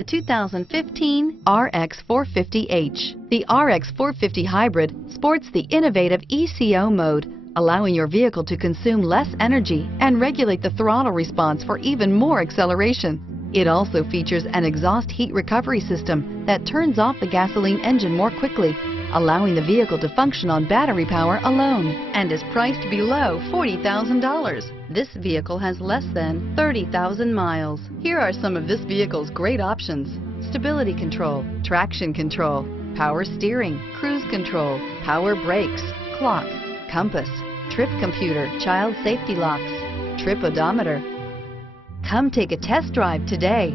The 2015 RX 450h. The RX 450 Hybrid sports the innovative ECO mode, allowing your vehicle to consume less energy and regulate the throttle response for even more acceleration. It also features an exhaust heat recovery system that turns off the gasoline engine more quickly, allowing the vehicle to function on battery power alone, and is priced below $40,000. This vehicle has less than 30,000 miles. Here are some of this vehicle's great options: stability control, traction control, power steering, cruise control, power brakes, clock, compass, trip computer, child safety locks, trip odometer. Come take a test drive today.